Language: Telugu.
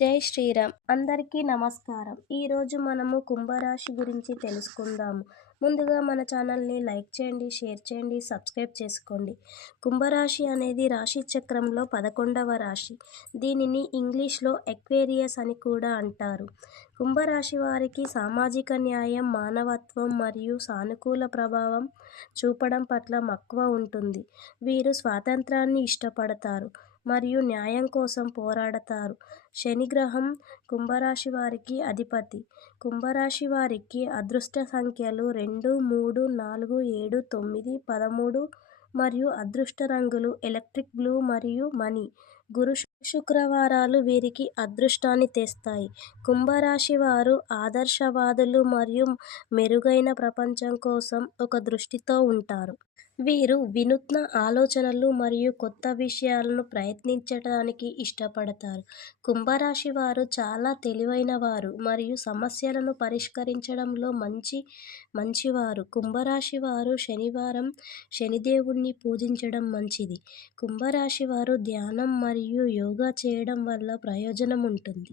జై శ్రీరామ్. అందరికీ నమస్కారం. ఈరోజు మనము కుంభరాశి గురించి తెలుసుకుందాము. ముందుగా మన ఛానల్ని లైక్ చేయండి, షేర్ చేయండి, సబ్స్క్రైబ్ చేసుకోండి. కుంభరాశి అనేది రాశి చక్రంలో 11వ రాశి. దీనిని ఇంగ్లీష్లో ఎక్వేరియస్ అని కూడా అంటారు. కుంభరాశి వారికి సామాజిక న్యాయం, మానవత్వం మరియు సానుకూల ప్రభావం చూపడం పట్ల మక్కువ ఉంటుంది. వీరు స్వాతంత్రాన్ని ఇష్టపడతారు మరియు న్యాయం కోసం పోరాడతారు. శనిగ్రహం కుంభరాశి వారికి అధిపతి. కుంభరాశి వారికి అదృష్ట సంఖ్యలు 2, 3, 4, 7, 9, 13 మరియు అదృష్ట రంగులు ఎలక్ట్రిక్ బ్లూ మరియు మనీ. గురు శుక్రవారాలు వీరికి అదృష్టాన్ని తెస్తాయి. కుంభరాశి వారు ఆదర్శవాదులు మరియు మెరుగైన ప్రపంచం కోసం ఒక దృష్టితో ఉంటారు. వీరు వినూత్న ఆలోచనలు మరియు కొత్త విషయాలను ప్రయత్నించడానికి ఇష్టపడతారు. కుంభరాశి వారు చాలా తెలివైన వారు మరియు సమస్యలను పరిష్కరించడంలో మంచివారు. కుంభరాశి వారు శనివారం శనిదేవుణ్ణి పూజించడం మంచిది. కుంభరాశి వారు ధ్యానం మరియు యోగా చేయడం వల్ల ప్రయోజనం ఉంటుంది.